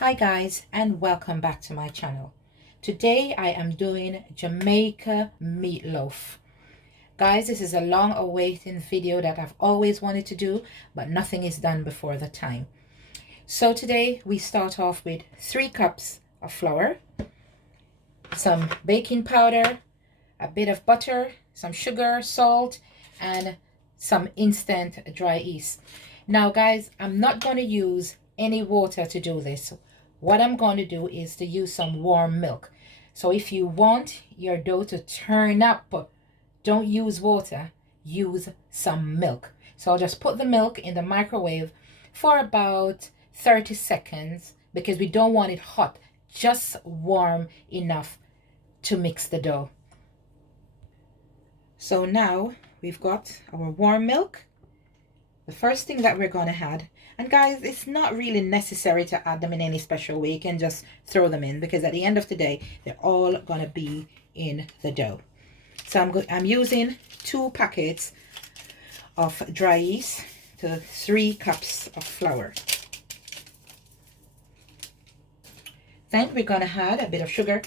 Hi guys, and welcome back to my channel. Today I am doing Jamaica meatloaf. Guys, this is a long awaited video that I've always wanted to do, but nothing is done before the time. So today we start off with 3 cups of flour, some baking powder, a bit of butter, some sugar, salt, and some instant dry yeast. Now guys, I'm not going to use any water to do this. What I'm going to do is to use some warm milk. So if you want your dough to turn up, don't use water, use some milk. So I'll just put the milk in the microwave for about 30 seconds because we don't want it hot, just warm enough to mix the dough. So now we've got our warm milk. The first thing that we're going to add, and guys, it's not really necessary to add them in any special way. You can just throw them in because at the end of the day, they're all going to be in the dough. So I'm using 2 packets of dry yeast to 3 cups of flour. Then we're going to add a bit of sugar.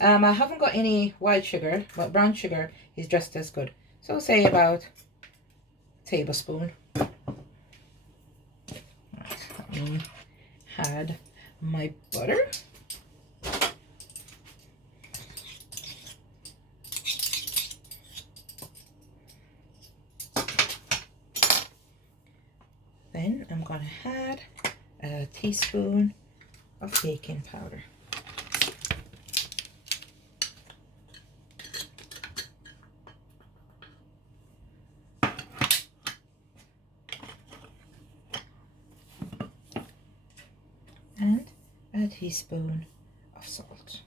I haven't got any white sugar, but brown sugar is just as good. So say about a tablespoon. Let me add my butter. Then I'm going to add a teaspoon of baking powder. And a teaspoon of salt.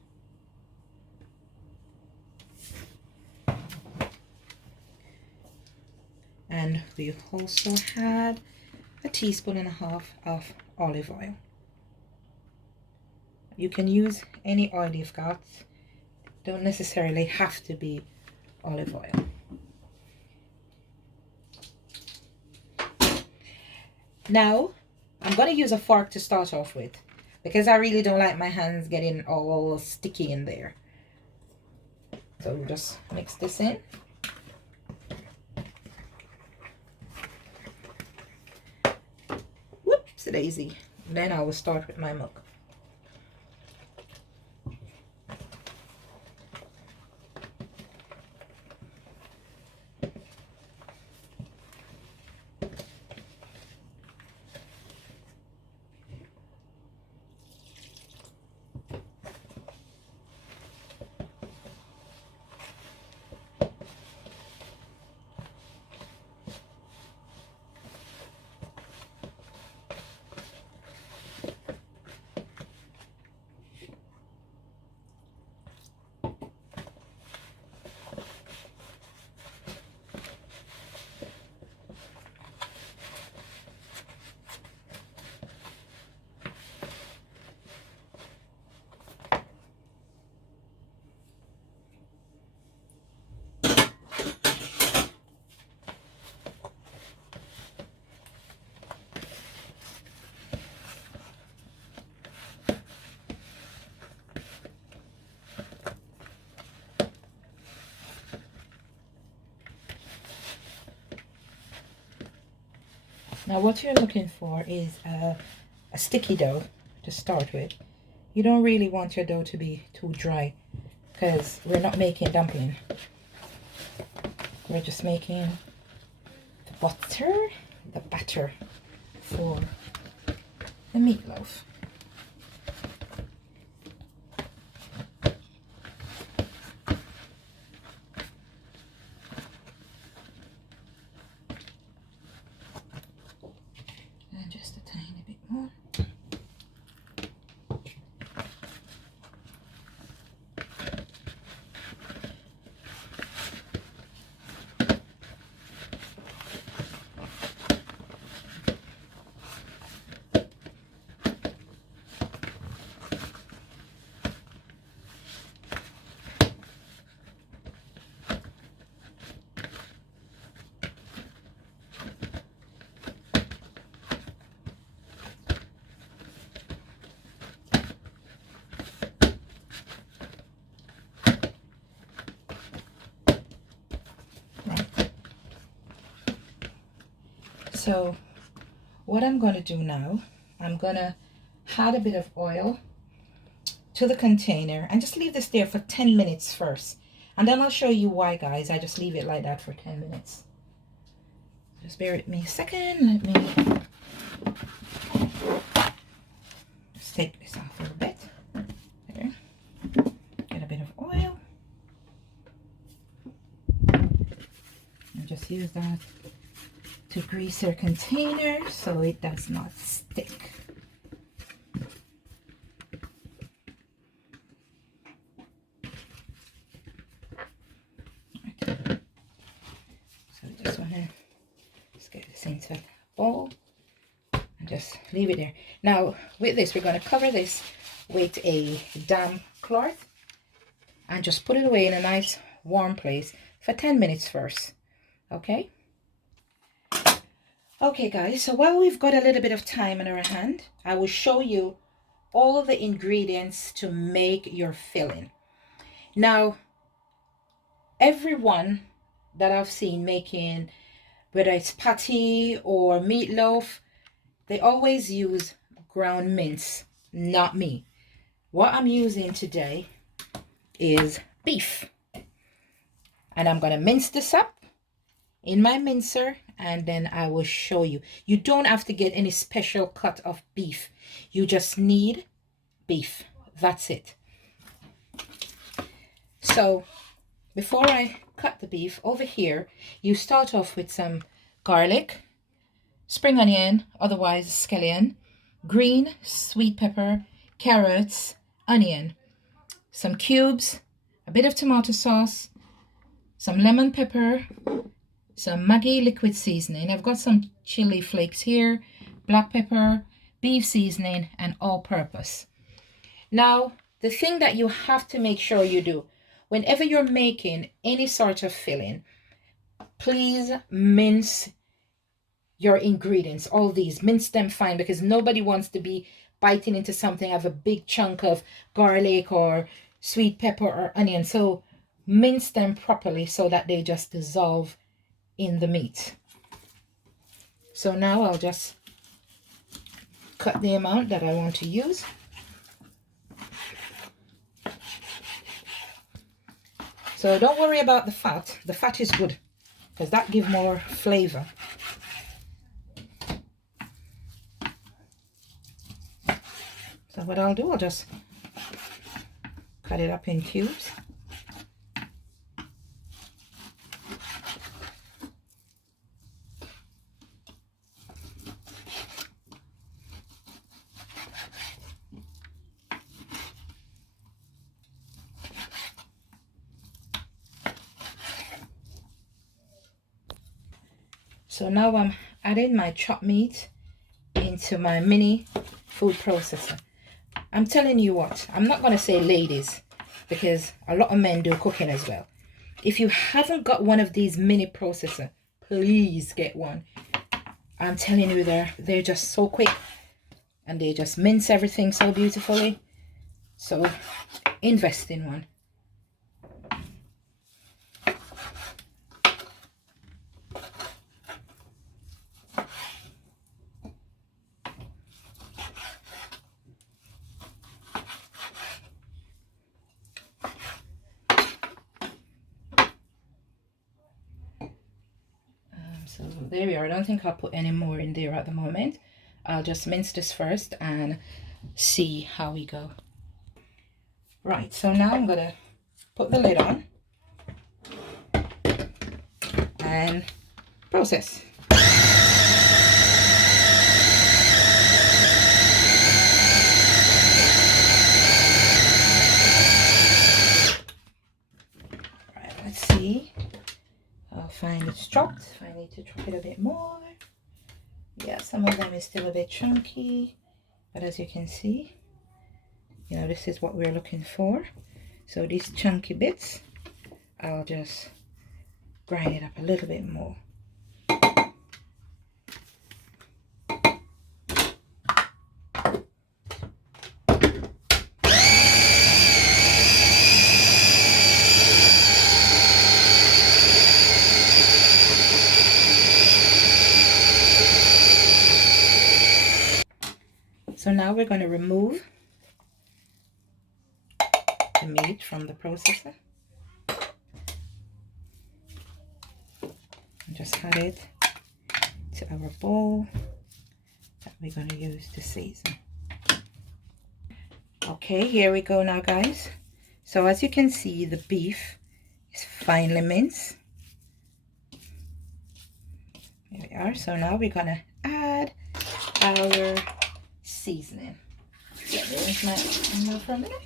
And we've also had a teaspoon and a half of olive oil. You can use any oil you've got. Don't necessarily have to be olive oil. Now, I'm going to use a fork to start off with because I really don't like my hands getting all sticky in there. So we'll just mix this in. Whoops, daisy. Then I will start with my milk. Now what you're looking for is a sticky dough to start with. You don't really want your dough to be too dry because we're not making dumpling. We're just making the batter for the meatloaf. And just a tiny bit more. So what I'm going to do now, I'm going to add a bit of oil to the container and just leave this there for 10 minutes first. And then I'll show you why, guys. I just leave it like that for 10 minutes. Just bear with me a second. Let me just take this off a bit. There. Get a bit of oil. And just use that to grease your container so it does not stick. Right. So we just want to get this into a bowl and just leave it there. Now with this, we're going to cover this with a damp cloth and just put it away in a nice warm place for 10 minutes first. Okay guys, so while we've got a little bit of time in our hand, I will show you all of the ingredients to make your filling. Now everyone that I've seen making, whether it's patty or meatloaf, they always use ground mince. Not me. What I'm using today is beef, and I'm gonna mince this up in my mincer, and then I will show you. You don't have to get any special cut of beef. You just need beef. That's it. So before I cut the beef, over here you start off with some garlic, spring onion, otherwise scallion, green sweet pepper, carrots, onion, some cubes, a bit of tomato sauce, some lemon pepper, some Maggi liquid seasoning. I've got some chili flakes here, black pepper, beef seasoning, and all-purpose. Now the thing that you have to make sure you do whenever you're making any sort of filling, please mince your ingredients. All these, mince them fine, because nobody wants to be biting into something, have a big chunk of garlic or sweet pepper or onion. So mince them properly so that they just dissolve in the meat. So now I'll just cut the amount that I want to use. So don't worry about the fat. The fat is good because that gives more flavor. So what I'll do, I'll just cut it up in cubes. So now I'm adding my chopped meat into my mini food processor. I'm telling you what, I'm not going to say ladies, because a lot of men do cooking as well. If you haven't got one of these mini processor, please get one. I'm telling you, they're just so quick and they just mince everything so beautifully. So invest in one. So there we are. I don't think I'll put any more in there at the moment. I'll just mince this first and see how we go. Right, so now I'm gonna put the lid on and process. Right, let's see. I'll find it's chopped. I need to chop it a bit more. Yeah, some of them is still a bit chunky, but as you can see, you know, this is what we're looking for. So these chunky bits, I'll just grind it up a little bit more. we're going to remove the meat from the processor and just add it to our bowl that we're going to use to season. Okay, here we go now, guys. So as you can see, the beef is finely minced. Here we are. So now we're going to add our seasoning. Let me rinse my mouth for a minute.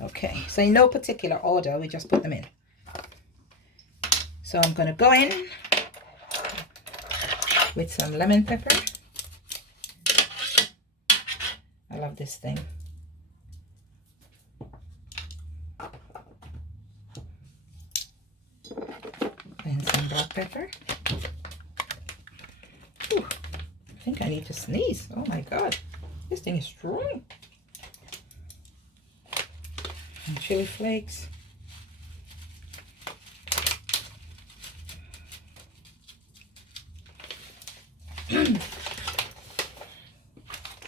Okay, so in no particular order, we just put them in. So I'm going to go in with some lemon pepper. I love this thing. And some black pepper. Whew, I think I need to sneeze. Oh my god, this thing is strong. And chili flakes.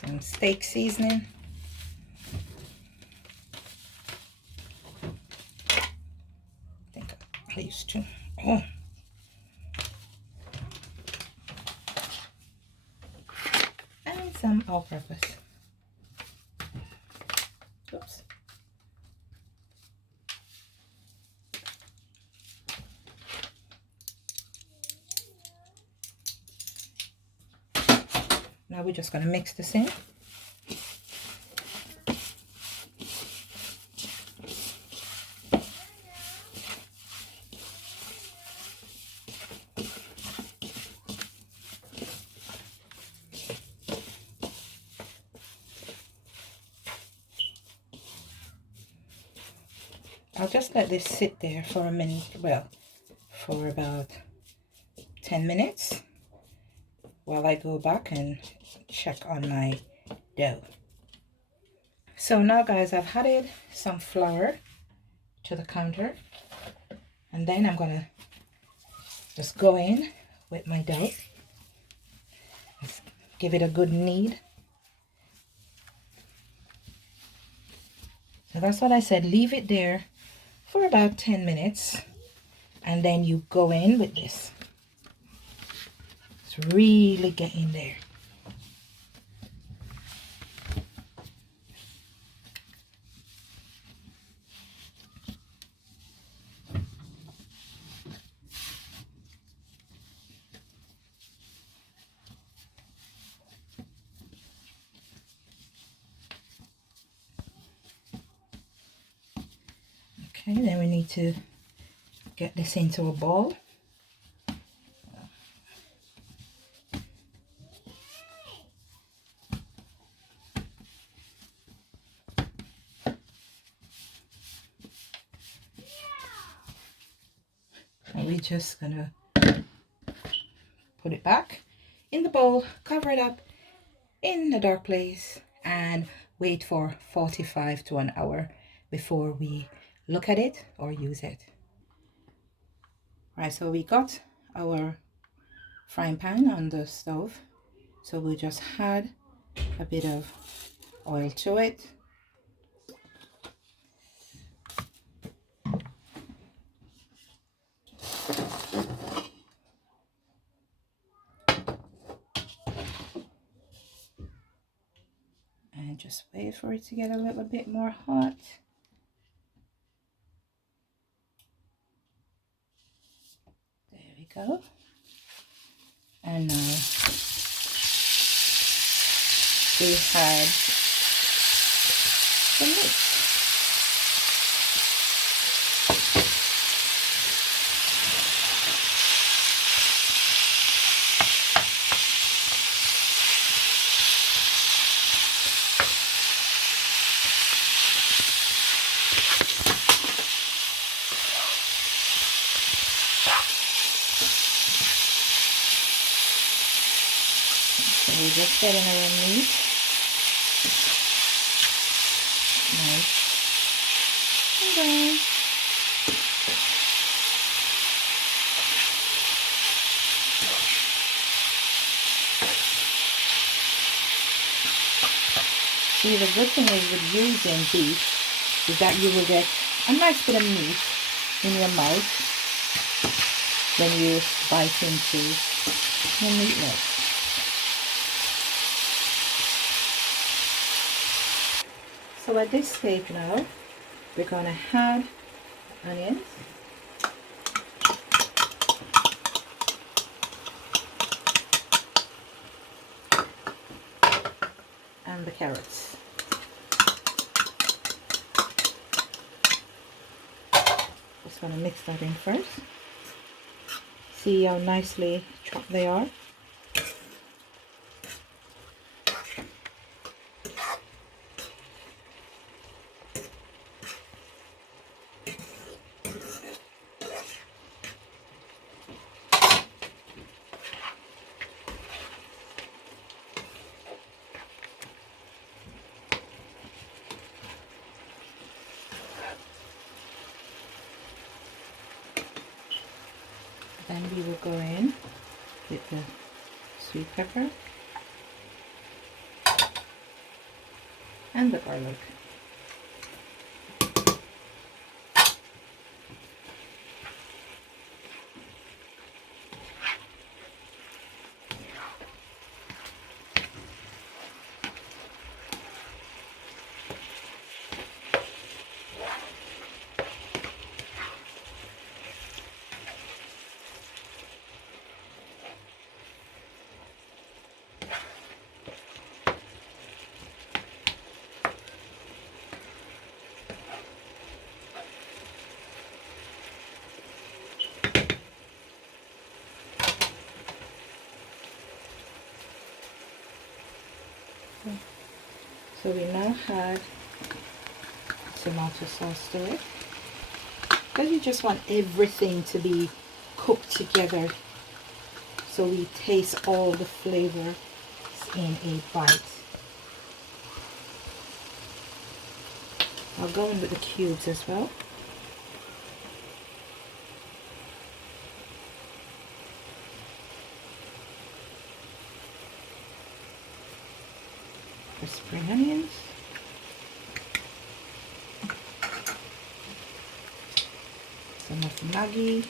Some steak seasoning. I think at least 2. Oh. And some all-purpose. Oops. Now we're just going to mix this in. I'll just let this sit there for a minute, well, for about 10 minutes while I go back and check on my dough. So now, guys, I've added some flour to the counter, and then I'm gonna just go in with my dough. Let's give it a good knead. So that's what I said, leave it there for about 10 minutes, and then you go in with this. It's really getting there. Okay, then we need to get this into a bowl. And we're just gonna put it back in the bowl, cover it up in a dark place, and wait for 45 to an hour before we look at it or use it. Right, so we got our frying pan on the stove, so we'll just add a bit of oil to it. And just wait for it to get a little bit more hot. There we go. And now we had the meat. So we're just getting our meat nice and brown. See, the good thing is with using beef is that you will get a nice bit of meat in your mouth when you bite into your meatloaf. So at this stage now, we're going to add onions. And the carrots. Just going to mix that in first. See how nicely chopped they are. Then we will go in with the sweet pepper and the garlic. So we now add tomato sauce to it, because you just want everything to be cooked together so we taste all the flavor in a bite. I'll go in with the cubes as well. The spring onions. Some of the Maggi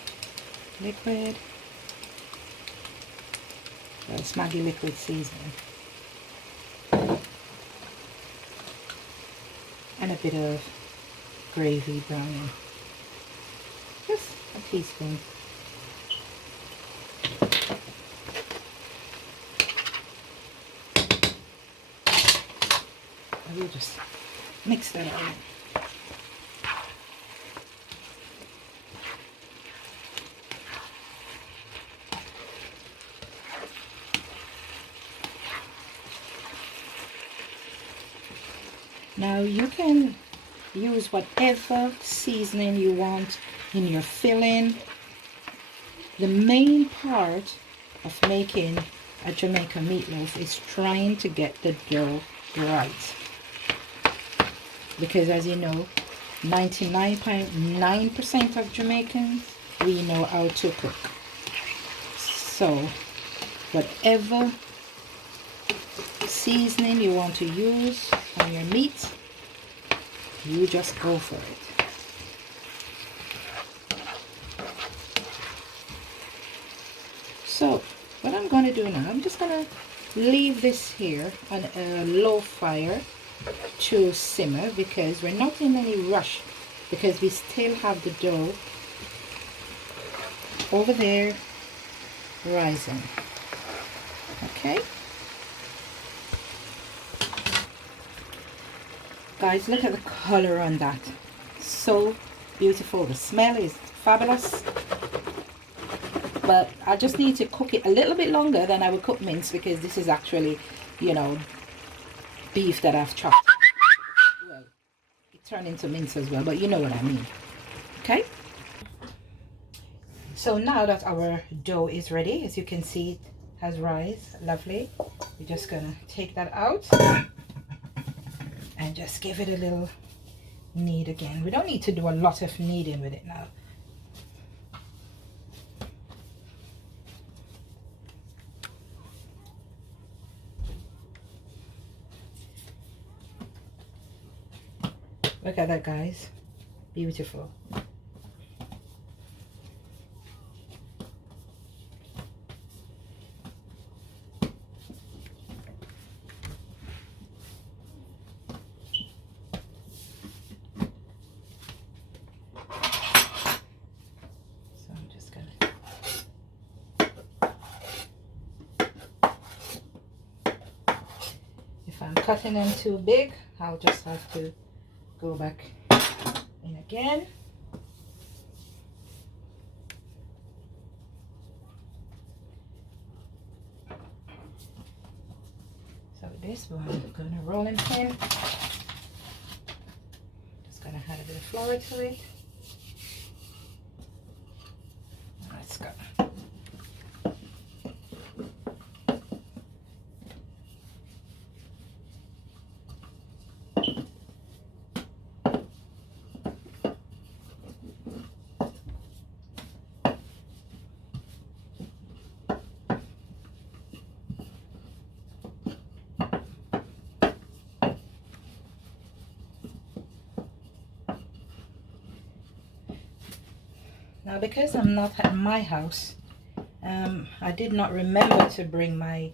liquid. It's Maggi liquid seasoning. And a bit of gravy browning. Just a teaspoon. And we'll just mix that out. Now you can use whatever seasoning you want in your filling. The main part of making a Jamaican meatloaf is trying to get the dough right. Because as you know, 99.9% of Jamaicans, we know how to cook. So whatever seasoning you want to use on your meat, you just go for it. So what I'm going to do now, I'm just going to leave this here on a low fire to simmer, because we're not in any rush, because we still have the dough over there rising. Okay, guys, look at the color on that. So beautiful. The smell is fabulous. But I just need to cook it a little bit longer than I would cook mince, because this is actually, you know, beef that I've chopped. Well, it turned into mince as well, but you know what I mean. Okay, so now that our dough is ready, as you can see, it has rise lovely. We're just gonna take that out and just give it a little knead again. We don't need to do a lot of kneading with it now. Look at that, guys. Beautiful. So I'm just gonna, if I'm cutting them too big, I'll just have to go back in again. So this one, I'm going to rolling pin. Just going to add a bit of flour to it. Let's go. Now, because I'm not at my house, I did not remember to bring my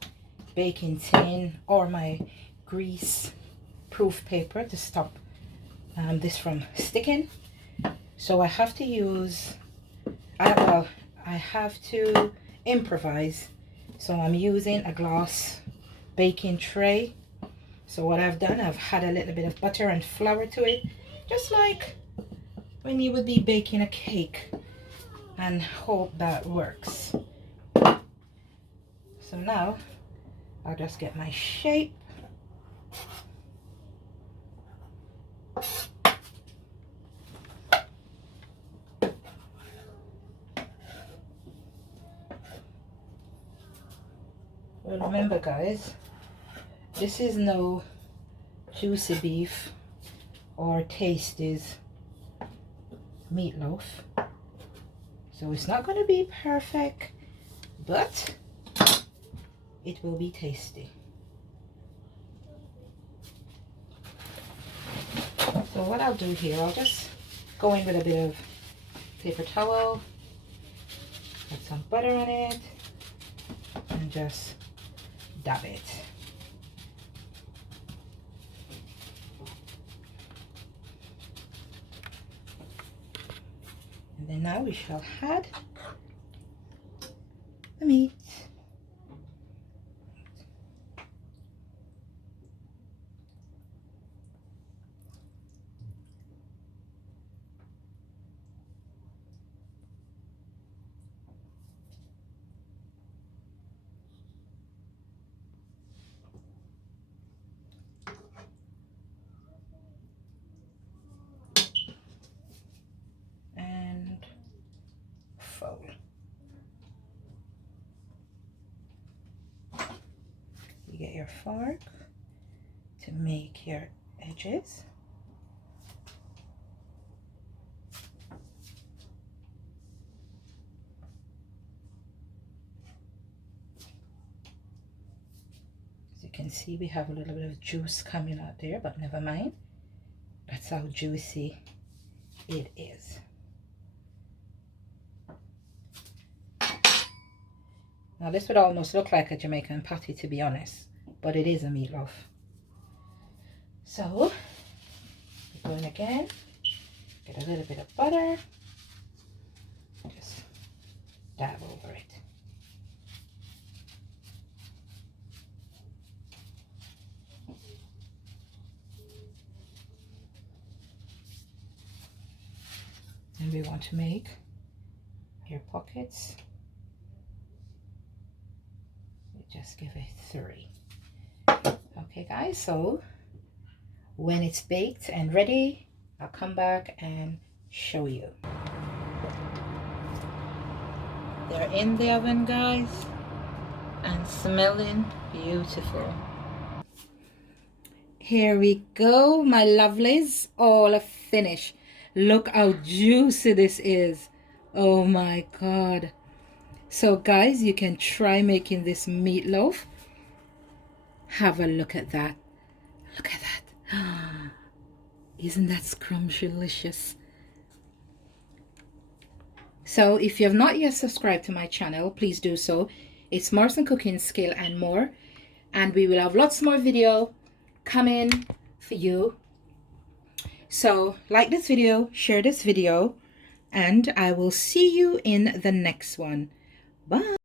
baking tin or my grease proof paper to stop this from sticking. So I have to use, I have to improvise. So I'm using a glass baking tray. So what I've done, I've had a little bit of butter and flour to it, just like when you would be baking a cake, and hope that works. So now I'll just get my shape. Well, remember guys, this is no juicy beef or Tasties meatloaf. So it's not going to be perfect, but it will be tasty. So what I'll do here, I'll just go in with a bit of paper towel, put some butter on it, and just dab it. And then now we shall add the meat. And fold. You get your fork to make your edges. As you can see, we have a little bit of juice coming out there, but never mind. That's how juicy it is. Now this would almost look like a Jamaican patty, to be honest, but it is a meatloaf. So go in again, get a little bit of butter, just dab over it. And we want to make your pockets. Just give it 3. Okay guys, so when it's baked and ready, I'll come back and show you. They're in the oven, guys, and smelling beautiful. Here we go, my lovelies, all finished. Look how juicy this is. Oh my god. So guys, you can try making this meatloaf. Have a look at that. Look at that. Isn't that scrumptious? So if you have not yet subscribed to my channel, please do so. It's Morrison Cooking Skill and More, and we will have lots more video coming for you. So like this video, share this video, and I will see you in the next one. Bye.